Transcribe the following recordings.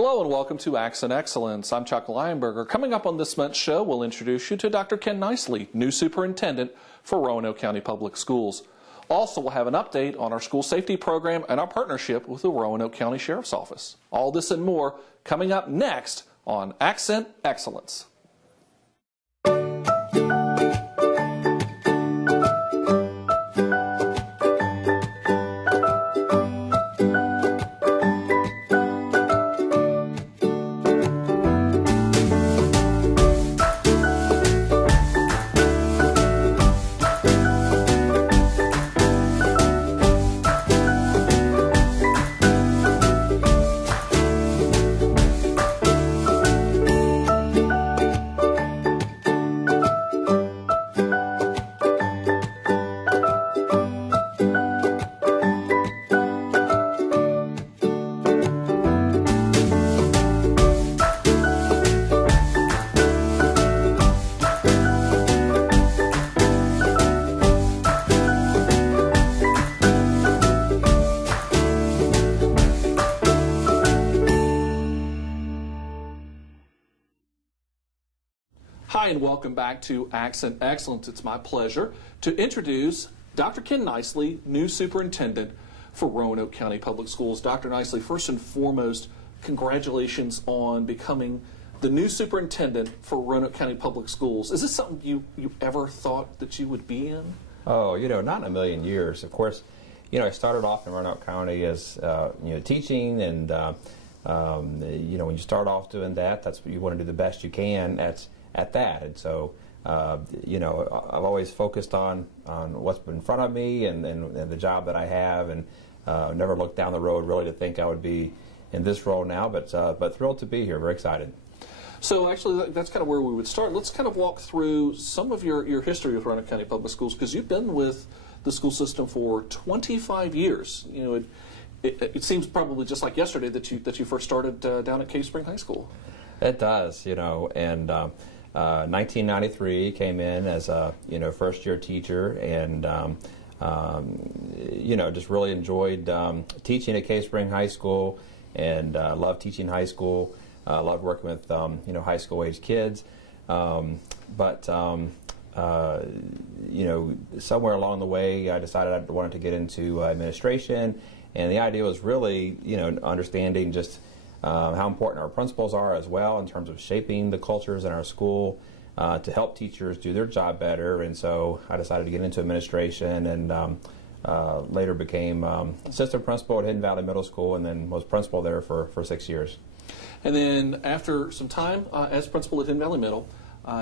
Hello and welcome to Accent Excellence. I'm Chuck Leinberger. Coming up on this month's show, we'll introduce you to Dr. Ken Nicely, new superintendent for Roanoke County Public Schools. Also, we'll have an update on our school safety program and our partnership with the Roanoke County Sheriff's Office. All this and more coming up next on Accent Excellence. Hi and welcome back to Accent Excellence. It's my pleasure to introduce Dr. Ken Nicely, new superintendent for Roanoke County Public Schools. Dr. Nicely, first and foremost, congratulations on becoming the new superintendent for Roanoke County Public Schools. Is this something you ever thought that you would be in? Oh, not in a million years. Of course, I started off in Roanoke County as, teaching, and, when you start off doing that, that's what you want to do the best you can at that. And so, I've always focused on what's been in front of me and the job that I have, and never looked down the road really to think I would be in this role now, but thrilled to be here, very excited. So actually, that's kind of where we would start. Let's kind of walk through some of your history with Roanoke County Public Schools, because you've been with the school system for 25 years. It seems probably just like yesterday that you first started down at Cave Spring High School. It does, and 1993 came in as a first-year teacher, and just really enjoyed teaching at Cave Spring High School, and loved teaching high school. Loved working with high school age kids, but somewhere along the way I decided I wanted to get into administration, and the idea was really understanding just how important our principals are as well in terms of shaping the cultures in our school to help teachers do their job better. And so I decided to get into administration, and later became assistant principal at Hidden Valley Middle School, and then was principal there for 6 years. And then after some time as principal at Hidden Valley Middle,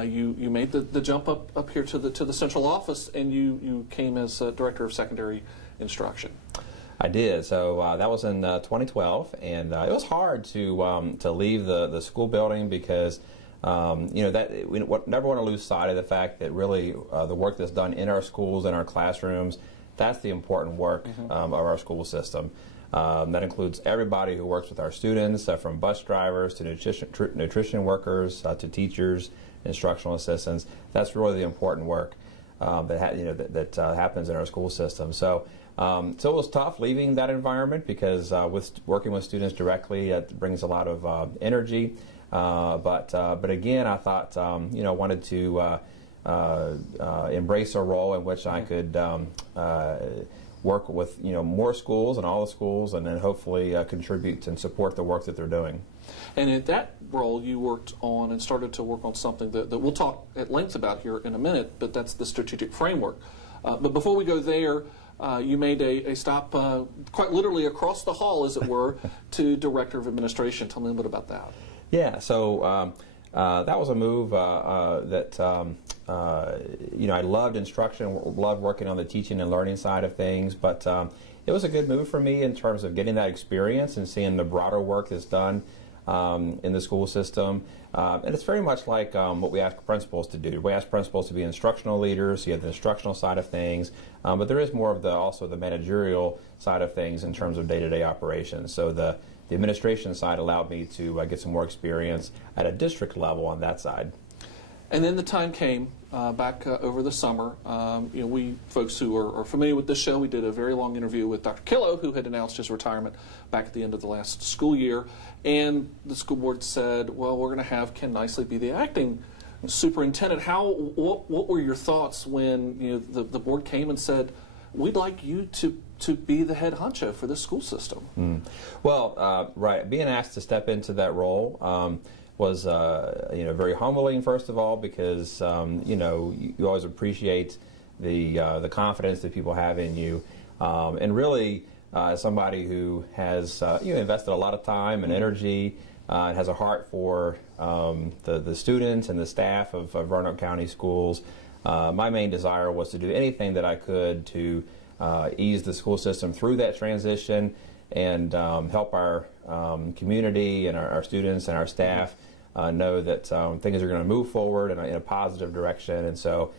you made the jump up here to the central office, and you came as director of secondary instruction. I did. So that was in 2012, and it was hard to leave the school building because we never want to lose sight of the fact that really the work that's done in our schools, in our classrooms, that's the important work of our school system. That includes everybody who works with our students, from bus drivers to nutrition workers to teachers, instructional assistants. That's really the important work that happens in our school system. So it was tough leaving that environment because with working with students directly, it brings a lot of energy. But again, I thought wanted to embrace a role in which I could work with more schools and all the schools, and then hopefully contribute and support the work that they're doing. And in that role, you worked on and started to work on something that we'll talk at length about here in a minute, but that's the strategic framework. But before we go there, you made a stop quite literally across the hall, as it were, to Director of Administration. Tell me a little bit about that. Yeah, so that was a move that I loved instruction, loved working on the teaching and learning side of things, but it was a good move for me in terms of getting that experience and seeing the broader work that's done in the school system. And it's very much like what we ask principals to do. We ask principals to be instructional leaders, so you have the instructional side of things, but there is more of also the managerial side of things in terms of day-to-day operations. So the administration side allowed me to get some more experience at a district level on that side. And then the time came back over the summer. We folks who are familiar with this show, we did a very long interview with Dr. Killo, who had announced his retirement back at the end of the last school year. And the school board said, well, we're going to have Ken Nicely be the acting superintendent. What were your thoughts when the board came and said, we'd like you to be the head honcho for this school system? Well, right, being asked to step into that role was very humbling, first of all, because you always appreciate the confidence that people have in you, and really as somebody who has invested a lot of time and energy and has a heart for the students and the staff of Roanoke County Schools. My main desire was to do anything that I could to ease the school system through that transition and help our community and our students and our staff know that things are going to move forward in a positive direction. And so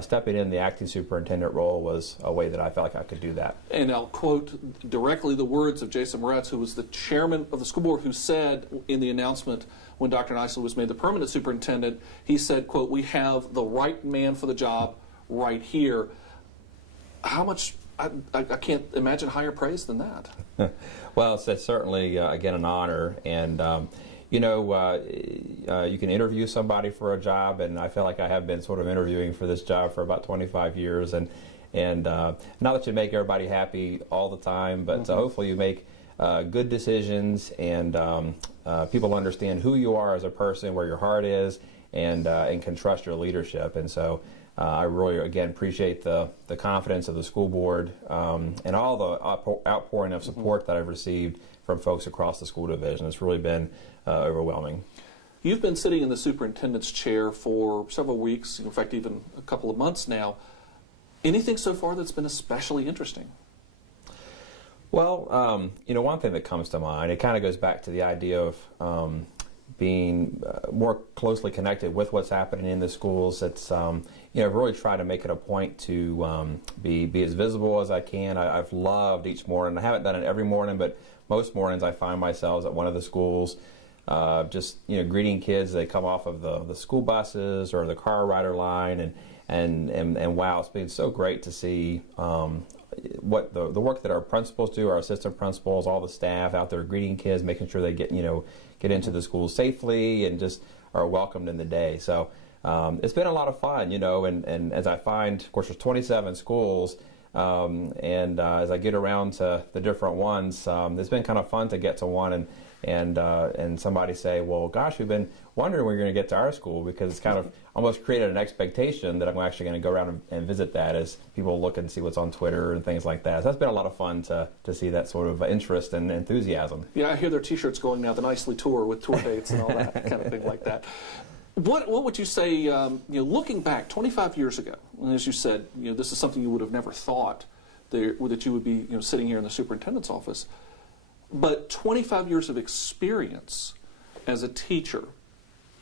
stepping in the acting superintendent role was a way that I felt like I could do that. And I'll quote directly the words of Jason Moretz, who was the chairman of the school board, who said in the announcement when Dr. Nicely was made the permanent superintendent, he said, quote, "We have the right man for the job right here." How much, I can't imagine higher praise than that. Well, it's certainly, again, an honor. And, you can interview somebody for a job, and I feel like I have been sort of interviewing for this job for about 25 years. And not that you make everybody happy all the time, but hopefully you make good decisions, and people understand who you are as a person, where your heart is, and can trust your leadership. And so I really, again, appreciate the confidence of the school board and all the outpouring of support that I've received from folks across the school division. It's really been overwhelming. You've been sitting in the superintendent's chair for several weeks, in fact, even a couple of months now. Anything so far that's been especially interesting? Well, one thing that comes to mind, it kind of goes back to the idea of being more closely connected with what's happening in the schools. It's, I've really tried to make it a point to be as visible as I can. I've loved each morning. I haven't done it every morning, but most mornings I find myself at one of the schools, just greeting kids. They come off of the school buses or the car rider line, and wow, it's been so great to see what the work that our principals do, our assistant principals, all the staff out there greeting kids, making sure they get into the school safely and just are welcomed in the day. So it's been a lot of fun, and as I find, of course, there's 27 schools, and as I get around to the different ones, it's been kind of fun to get to one and somebody say, well, gosh, we've been wondering when you're going to get to our school, because it's kind of almost created an expectation that I'm actually going to go around and visit that as people look and see what's on Twitter and things like that. So that's been a lot of fun to see that sort of interest and enthusiasm. Yeah, I hear their T-shirts going now, the Nicely Tour with tour dates and all that kind of thing like that. What would you say, looking back 25 years ago, and as you said, this is something you would have never thought that you would be sitting here in the superintendent's office, but 25 years of experience as a teacher,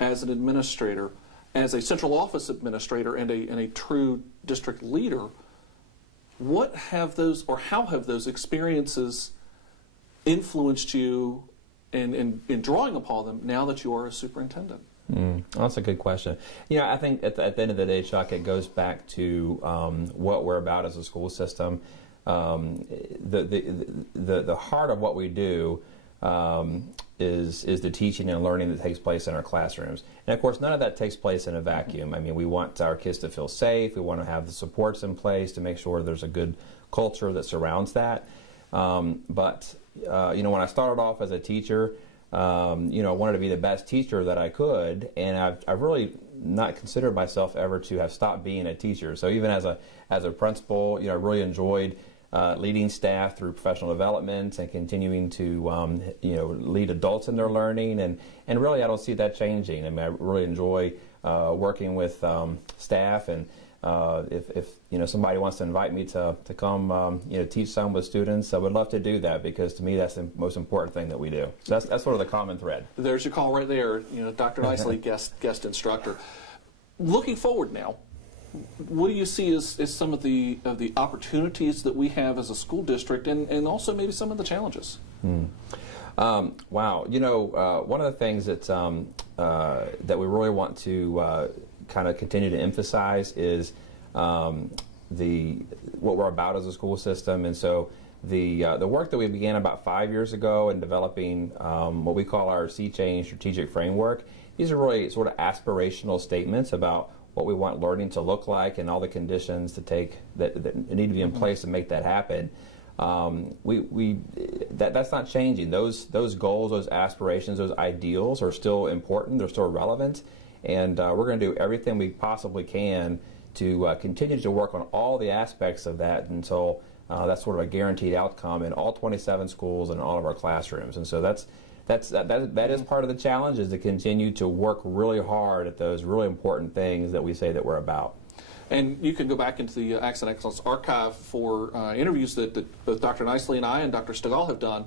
as an administrator, as a central office administrator, and a true district leader, how have those experiences influenced you in drawing upon them now that you are a superintendent? That's a good question. I think at the end of the day, Chuck, it goes back to what we're about as a school system. The heart of what we do is the teaching and learning that takes place in our classrooms. And of course, none of that takes place in a vacuum. I mean, we want our kids to feel safe. We want to have the supports in place to make sure there's a good culture that surrounds that. But when I started off as a teacher, I wanted to be the best teacher that I could, and I've really not considered myself ever to have stopped being a teacher. So even as a principal, I really enjoyed leading staff through professional development and continuing to lead adults in their learning, and really I don't see that changing. I mean, I really enjoy working with staff, and if somebody wants to invite me to come teach some with students, I would love to do that, because to me that's the most important thing that we do. So that's sort of the common thread. There's your call right there. Dr. Nicely, guest instructor. Looking forward now, what do you see as some of the opportunities that we have as a school district, and also maybe some of the challenges? Wow. One of the things that we really want to kind of continue to emphasize is what we're about as a school system. And so the work that we began about 5 years ago in developing what we call our Sea Change strategic framework, these are really sort of aspirational statements about what we want learning to look like and all the conditions that need to be in place to make that happen. That's not changing. Those goals, those aspirations, those ideals are still important. They're still relevant, and we're going to do everything we possibly can to continue to work on all the aspects of that until that's sort of a guaranteed outcome in all 27 schools and all of our classrooms. And so that is part of the challenge, is to continue to work really hard at those really important things that we say that we're about. And you can go back into the Accent Excellence archive for interviews that both Dr. Nicely and I and Dr. Stegall have done,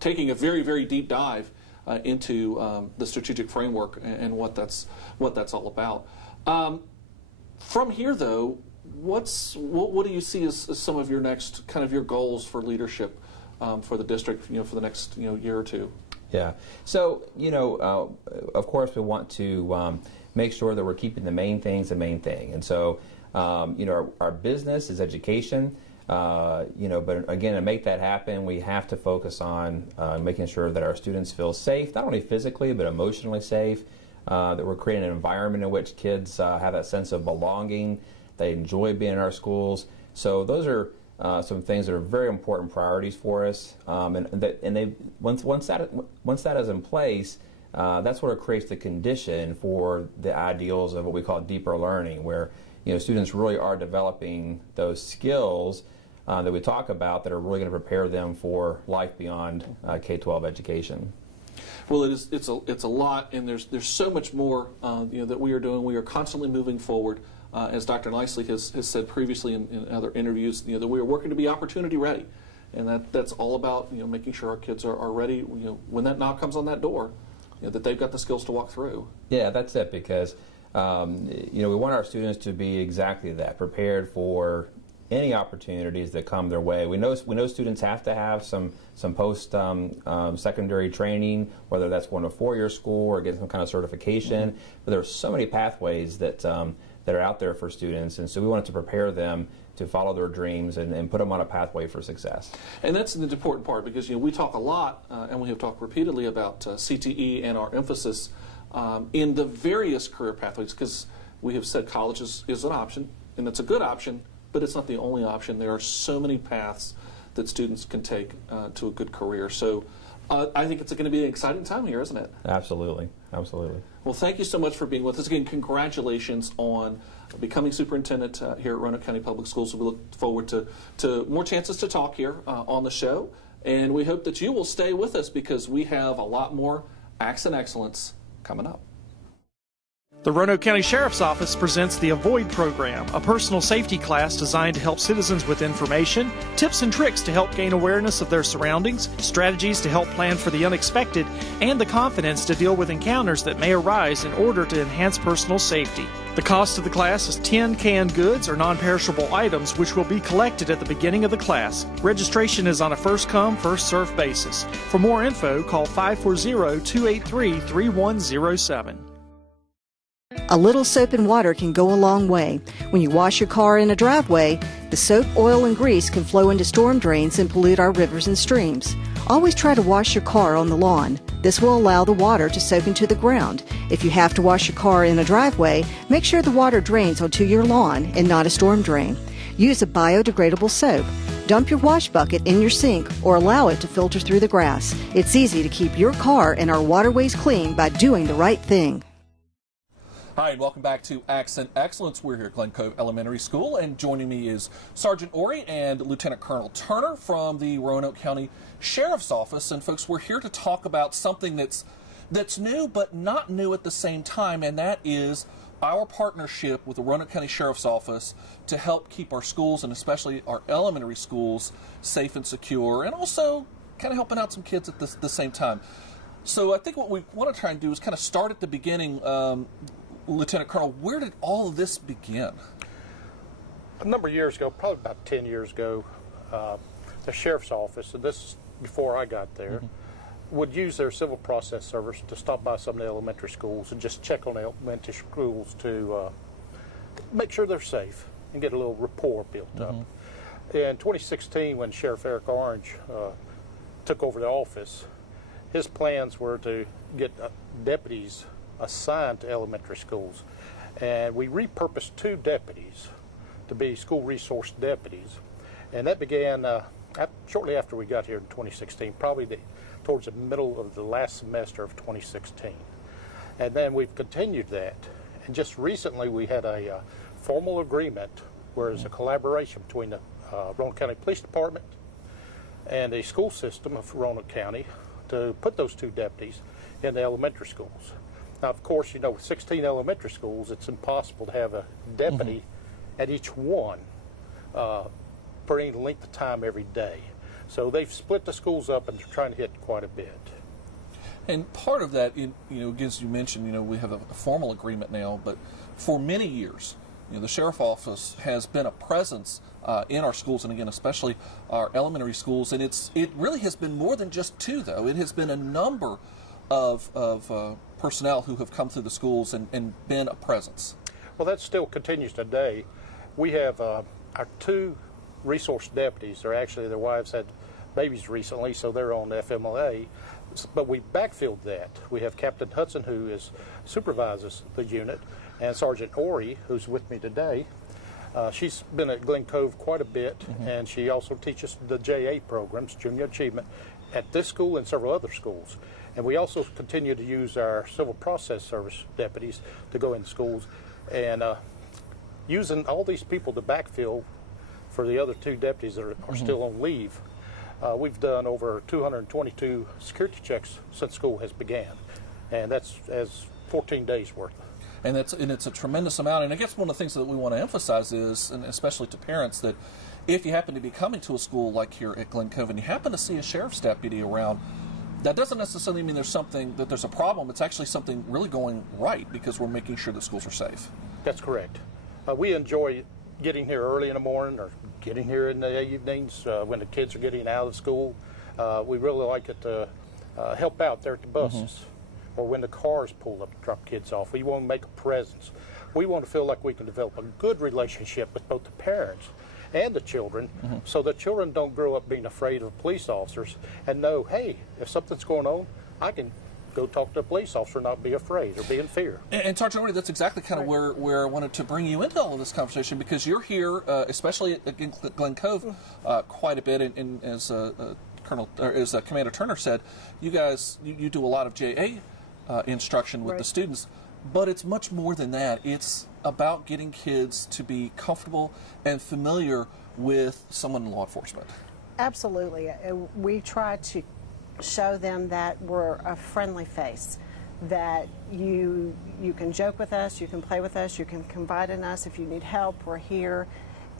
taking a very, very deep dive into the strategic framework and what that's all about. From here, though, what do you see as some of your next kind of your goals for leadership for the district, for the next year or two? Yeah. So of course, we want to make sure that we're keeping the main things the main thing. And so, our business is education, but again, to make that happen, we have to focus on making sure that our students feel safe, not only physically, but emotionally safe, that we're creating an environment in which kids have that sense of belonging, they enjoy being in our schools. So those are some things that are very important priorities for us. Once that is in place, that's what creates the condition for the ideals of what we call deeper learning, where students really are developing those skills that we talk about that are really going to prepare them for life beyond K-12 education. Well, it's a lot, and there's so much more that we are doing. We are constantly moving forward, as Dr. Nicely has said previously in other interviews. That we are working to be opportunity ready, and that's all about making sure our kids are ready. When that knock comes on that door, that they've got the skills to walk through. Yeah, that's it. Because we want our students to be exactly that, prepared for any opportunities that come their way. We know students have to have some post secondary training, whether that's going to a four-year school or getting some kind of certification. Mm-hmm. But there are so many pathways that are out there for students, and so we wanted to prepare them to follow their dreams and put them on a pathway for success. And that's the important part, because we talk a lot and we have talked repeatedly about CTE and our emphasis in the various career pathways, because we have said college is an option, and it's a good option, but it's not the only option. There are so many paths that students can take to a good career. So I think it's going to be an exciting time here, isn't it? Absolutely. Absolutely. Well, thank you so much for being with us. Again, congratulations on becoming superintendent here at Roanoke County Public Schools. We look forward to more chances to talk here on the show, and we hope that you will stay with us, because we have a lot more Accent Excellence coming up. The Roanoke County Sheriff's Office presents the Avoid Program, a personal safety class designed to help citizens with information, tips and tricks to help gain awareness of their surroundings, strategies to help plan for the unexpected, and the confidence to deal with encounters that may arise in order to enhance personal safety. The cost of the class is 10 canned goods or non-perishable items, which will be collected at the beginning of the class. Registration is on a first-come, first-served basis. For more info, call 540-283-3107. A little soap and water can go a long way. When you wash your car in a driveway, the soap, oil, and grease can flow into storm drains and pollute our rivers and streams. Always try to wash your car on the lawn. This will allow the water to soak into the ground. If you have to wash your car in a driveway, make sure the water drains onto your lawn and not a storm drain. Use a biodegradable soap. Dump your wash bucket in your sink or allow it to filter through the grass. It's easy to keep your car and our waterways clean by doing the right thing. Hi, and welcome back to Accent Excellence. We're here at Glen Cove Elementary School, and joining me is Sergeant Ori and Lieutenant Colonel Turner from the Roanoke County Sheriff's Office. And folks, we're here to talk about something that's new but not new at the same time, and that is our partnership with the Roanoke County Sheriff's Office to help keep our schools, and especially our elementary schools, safe and secure, and also kind of helping out some kids at the same time. So I think what we want to try and do is kind of start at the beginning. Lieutenant Colonel, where did all of this begin? A number of years ago, probably about 10 years ago, the Sheriff's Office, and this is before I got there, would use their civil process service to stop by some of the elementary schools and just check on the elementary schools to make sure they're safe and get a little rapport built up. In 2016, when Sheriff Eric Orange took over the office, his plans were to get deputies assigned to elementary schools. And we repurposed 2 deputies to be school resource deputies. And that began shortly after we got here in 2016, probably towards the middle of the last semester of 2016. And then we've continued that. And just recently we had a formal agreement where it's a collaboration between the Roanoke County Police Department and the school system of Roanoke County to put those 2 deputies in the elementary schools. Now, of course, you know, with 16 elementary schools, it's impossible to have a deputy at each one for any length of time every day. So they've split the schools up and they're trying to hit quite a bit. And part of that, you know, as you mentioned, you know, we have a formal agreement now, but for many years, you know, the sheriff office has been a presence in our schools, and again, especially our elementary schools. And it really has been more than just 2, though. It has been a number of personnel who have come through the schools and been a presence. Well, that still continues today. We have our 2 resource deputies. Their wives had babies recently, so they're on FMLA. But we backfilled that. We have Captain Hudson, who supervises the unit, and Sergeant Ori, who's with me today. She's been at Glen Cove quite a bit, and she also teaches the JA programs, Junior Achievement, at this school and several other schools. And we also continue to use our civil process service deputies to go in schools, and using all these people to backfill for the other 2 deputies that are still on leave. We've done over 222 security checks since school has began, and that's 14 days worth. And it's a tremendous amount. And I guess one of the things that we want to emphasize is, and especially to parents, that if you happen to be coming to a school like here at Glen Cove and you happen to see a sheriff's deputy around, that doesn't necessarily mean there's a problem. It's actually something really going right, because we're making sure that schools are safe. That's correct. We enjoy getting here early in the morning or getting here in the evenings when the kids are getting out of school. We really like it to help out there at the buses or when the cars pull up to drop kids off. We want to make a presence. We want to feel like we can develop a good relationship with both the parents and the children, so the children don't grow up being afraid of police officers and know, hey, if something's going on, I can go talk to a police officer and not be afraid or be in fear. And Sergeant Ori, that's exactly kind of where I wanted to bring you into all of this conversation, because you're here, especially at Glen Cove, quite a bit, and as Commander Turner said, you guys you do a lot of JA instruction with the students, but it's much more than that. It's about getting kids to be comfortable and familiar with someone in law enforcement. Absolutely. We try to show them that we're a friendly face, that you can joke with us, you can play with us, you can confide in us. If you need help, we're here.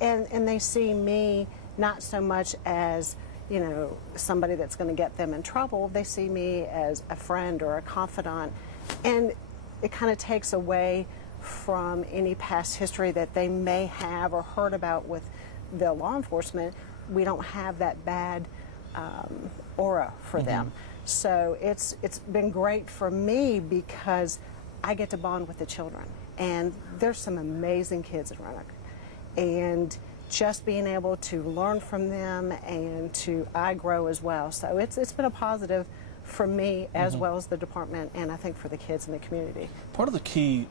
And they see me not so much as, you know, somebody that's going to get them in trouble. They see me as a friend or a confidant, and it kind of takes away from any past history that they may have or heard about with the law enforcement. We don't have that bad aura for them. So it's been great for me because I get to bond with the children, and there's some amazing kids in Roanoke, and just being able to learn from them and I grow as well. So it's been a positive for me as well as the department, and I think for the kids in the community. Part of the key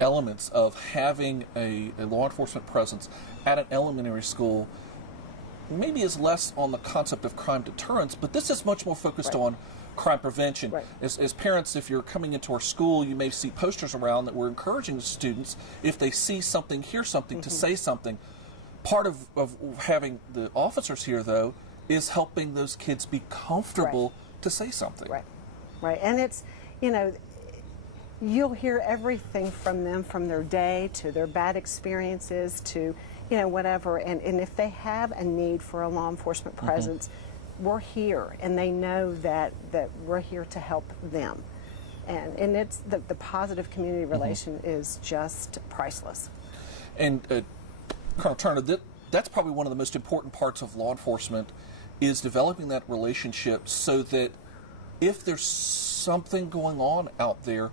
elements of having a law enforcement presence at an elementary school maybe is less on the concept of crime deterrence, but this is much more focused on crime prevention. As parents, if you're coming into our school, you may see posters around that we're encouraging the students, if they see something, hear something, to say something. Part of having the officers here, though, is helping those kids be comfortable to say something. Right. And it's, you know, you'll hear everything from them, from their day to their bad experiences to, you know, whatever. And if they have a need for a law enforcement presence, we're here, and they know that we're here to help them. And it's the positive community relation is just priceless. And Colonel Turner, that's probably one of the most important parts of law enforcement, is developing that relationship so that if there's something going on out there,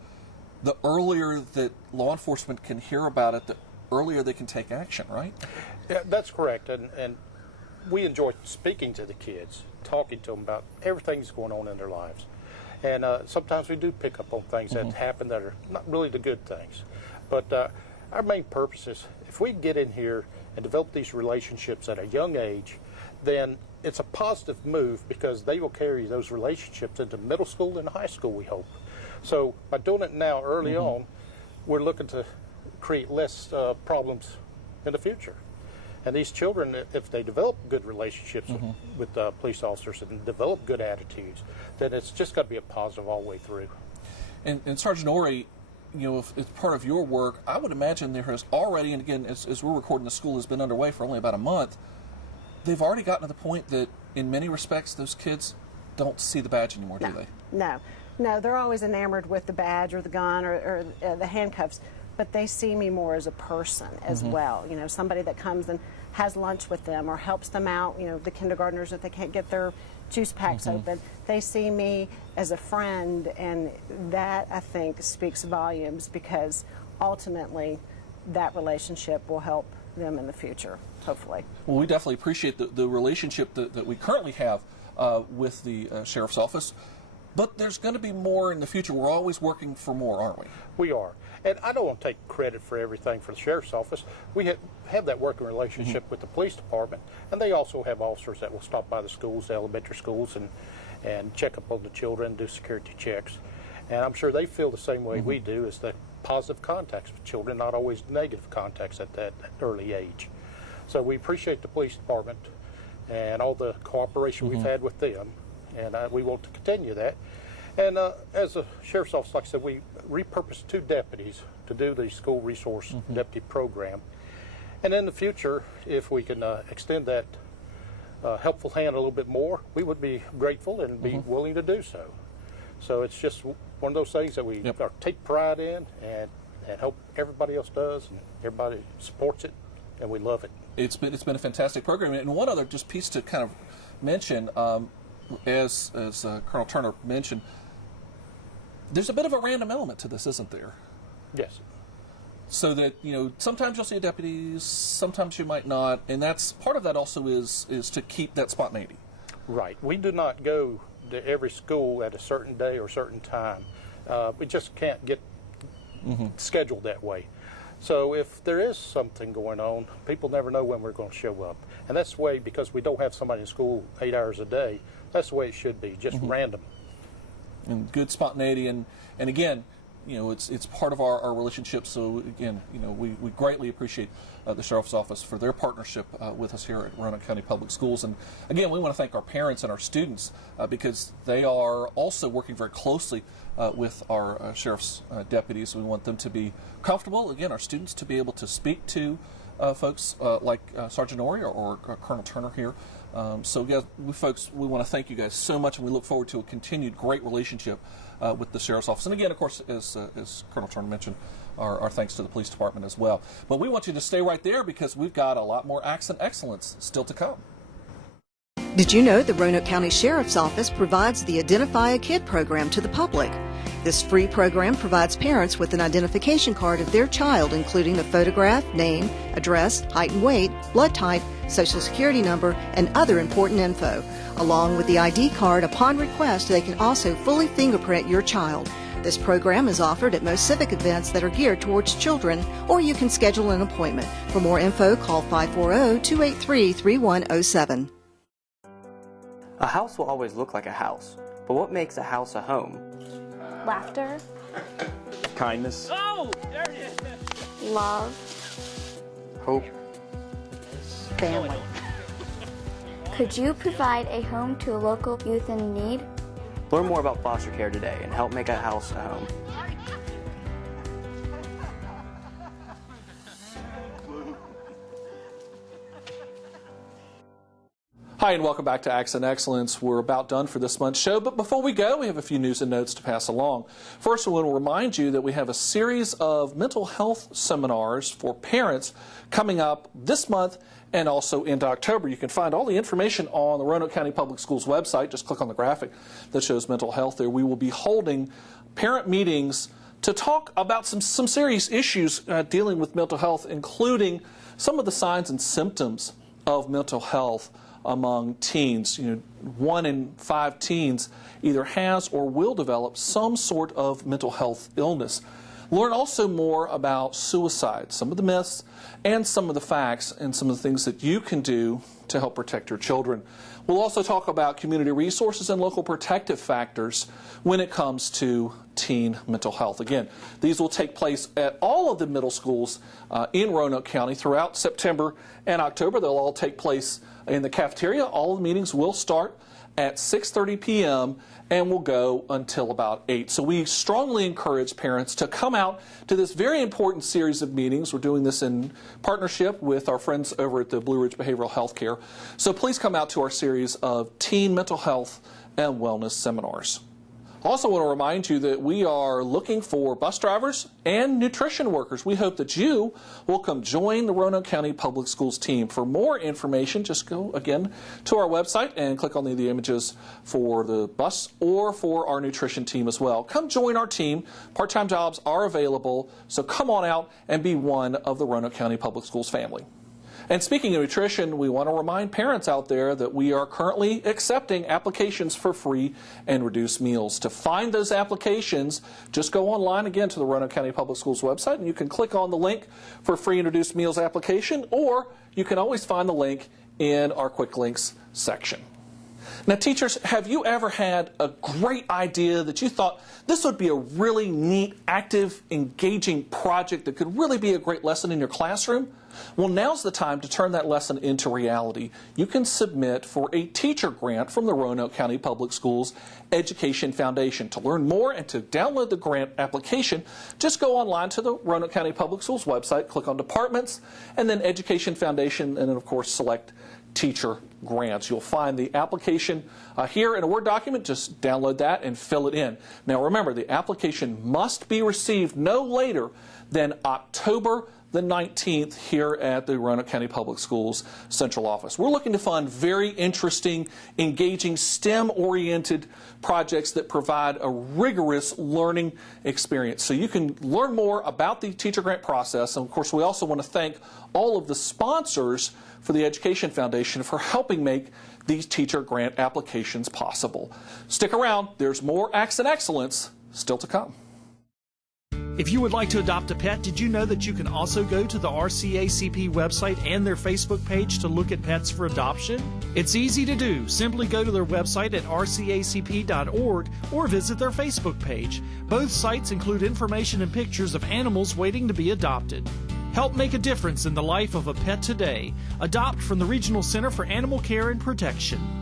the earlier that law enforcement can hear about it, the earlier they can take action, right? Yeah, that's correct. And we enjoy speaking to the kids, talking to them about everything that's going on in their lives. And sometimes we do pick up on things that happen that are not really the good things. But our main purpose is if we get in here and develop these relationships at a young age, then it's a positive move because they will carry those relationships into middle school and high school, we hope. So by doing it now early on, we're looking to create less problems in the future. And these children, if they develop good relationships with police officers and develop good attitudes, then it's just got to be a positive all the way through. And Sergeant Ori, if it's part of your work, I would imagine there has already, and again, as we're recording, the school has been underway for only about a month, they've already gotten to the point that in many respects those kids don't see the badge anymore, do they? No, they're always enamored with the badge or the gun or the handcuffs, but they see me more as a person as well. Somebody that comes and has lunch with them or helps them out, the kindergartners if they can't get their juice packs open. They see me as a friend, and that, I think, speaks volumes because ultimately that relationship will help them in the future, hopefully. Well, we definitely appreciate the relationship that we currently have with the Sheriff's Office, but there's going to be more in the future. We're always working for more, aren't we? We are. And I don't want to take credit for everything for the Sheriff's Office. We have that working relationship with the police department, and they also have officers that will stop by the schools, the elementary schools, and check up on the children, do security checks. And I'm sure they feel the same way we do, is the positive contacts with children, not always negative contacts at that early age. So we appreciate the police department and all the cooperation we've had with them, and we want to continue that. And as a Sheriff's Office, like I said, we repurposed 2 deputies to do the school resource deputy program. And in the future, if we can extend that helpful hand a little bit more, we would be grateful and be willing to do so. So it's just one of those things that we take pride in and hope everybody else does, and everybody supports it, and we love it. It's been a fantastic program. And one other just piece to kind of mention, as Colonel Turner mentioned, there's a bit of a random element to this, isn't there? Yes. So that, sometimes you'll see a deputy, sometimes you might not, and that's part of that also is to keep that spontaneity. Right. We do not go to every school at a certain day or certain time. We just can't get scheduled that way. So if there is something going on, people never know when we're going to show up. And that's the way, because we don't have somebody in school 8 hours a day, that's the way it should be, just random. And good spontaneity, and again, it's part of our relationship. So again, we greatly appreciate the Sheriff's Office for their partnership with us here at Roanoke County Public Schools. And again, we want to thank our parents and our students because they are also working very closely with our sheriff's deputies. We want them to be comfortable. Again, our students to be able to speak to folks like Sergeant Ori or Colonel Turner here. So, guys, we want to thank you guys so much, and we look forward to a continued great relationship with the Sheriff's Office. And again, of course, as Colonel Turner mentioned, our thanks to the police department as well. But we want you to stay right there because we've got a lot more Accent Excellence still to come. Did you know the Roanoke County Sheriff's Office provides the Identify a Kid program to the public? This free program provides parents with an identification card of their child, including the photograph, name, address, height and weight, blood type, social security number, and other important info. Along with the ID card, upon request, they can also fully fingerprint your child. This program is offered at most civic events that are geared towards children, or you can schedule an appointment. For more info, call 540-283-3107. A house will always look like a house, but what makes a house a home? Laughter. Kindness. Oh, there it is. Love. Hope. Family. Could you provide a home to a local youth in need? Learn more about foster care today and help make a house a home. Hi, and welcome back to Accent Excellence. We're about done for this month's show, but before we go, we have a few news and notes to pass along. First, I want to remind you that we have a series of mental health seminars for parents coming up this month and also into October. You can find all the information on the Roanoke County Public Schools website. Just click on the graphic that shows mental health there. We will be holding parent meetings to talk about some serious issues dealing with mental health, including some of the signs and symptoms of mental health among teens. 1 in 5 teens either has or will develop some sort of mental health illness. Learn also more about suicide, some of the myths and some of the facts, and some of the things that you can do to help protect your children. We'll also talk about community resources and local protective factors when it comes to teen mental health. Again, these will take place at all of the middle schools in Roanoke County throughout September and October. They'll all take place in the cafeteria. All of the meetings will start at 6:30 p.m. and will go until about 8. So we strongly encourage parents to come out to this very important series of meetings. We're doing this in partnership with our friends over at the Blue Ridge Behavioral Health Care. So please come out to our series of teen mental health and wellness seminars. I also want to remind you that we are looking for bus drivers and nutrition workers. We hope that you will come join the Roanoke County Public Schools team. For more information, just go again to our website and click on the images for the bus or for our nutrition team as well. Come join our team. Part-time jobs are available, so come on out and be one of the Roanoke County Public Schools family. And speaking of nutrition, we want to remind parents out there that we are currently accepting applications for free and reduced meals. To find those applications, just go online again to the Roanoke County Public Schools website, and you can click on the link for free and reduced meals application, or you can always find the link in our quick links section. Now, teachers, have you ever had a great idea that you thought this would be a really neat, active, engaging project that could really be a great lesson in your classroom? Well, now's the time to turn that lesson into reality. You can submit for a teacher grant from the Roanoke County Public Schools Education Foundation. To learn more and to download the grant application, just go online to the Roanoke County Public Schools website, click on Departments, and then Education Foundation, and then, of course, select Teacher Grants. You'll find the application here in a Word document. Just download that and fill it in. Now, remember, the application must be received no later than October the 19th here at the Roanoke County Public Schools Central Office. We're looking to fund very interesting, engaging, STEM-oriented projects that provide a rigorous learning experience. So you can learn more about the teacher grant process. And of course, we also want to thank all of the sponsors for the Education Foundation for helping make these teacher grant applications possible. Stick around. There's more Accent Excellence still to come. If you would like to adopt a pet, did you know that you can also go to the RCACP website and their Facebook page to look at pets for adoption? It's easy to do. Simply go to their website at rcacp.org or visit their Facebook page. Both sites include information and pictures of animals waiting to be adopted. Help make a difference in the life of a pet today. Adopt from the Regional Center for Animal Care and Protection.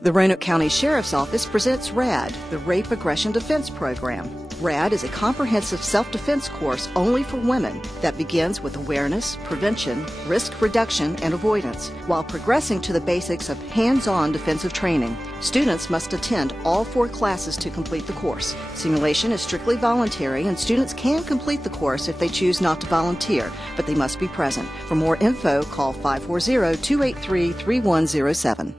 The Roanoke County Sheriff's Office presents RAD, the Rape Aggression Defense Program. RAD is a comprehensive self-defense course only for women that begins with awareness, prevention, risk reduction, and avoidance, while progressing to the basics of hands-on defensive training. Students must attend all 4 classes to complete the course. Simulation is strictly voluntary, and students can complete the course if they choose not to volunteer, but they must be present. For more info, call 540-283-3107.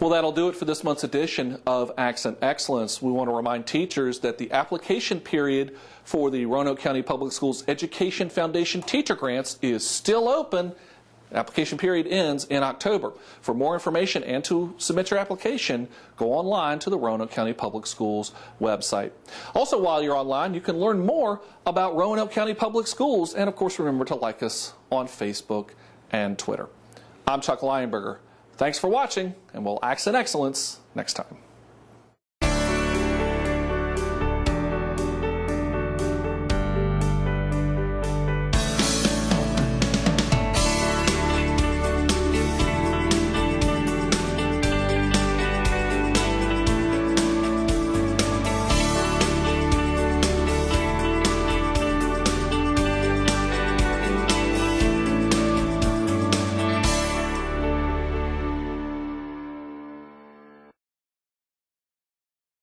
Well, that'll do it for this month's edition of Accent Excellence. We want to remind teachers that the application period for the Roanoke County Public Schools Education Foundation teacher grants is still open. The application period ends in October. For more information and to submit your application, go online to the Roanoke County Public Schools website. Also, while you're online, you can learn more about Roanoke County Public Schools, and of course, remember to like us on Facebook and Twitter. I'm Chuck Lionberger. Thanks for watching, and we'll Accent Excellence next time.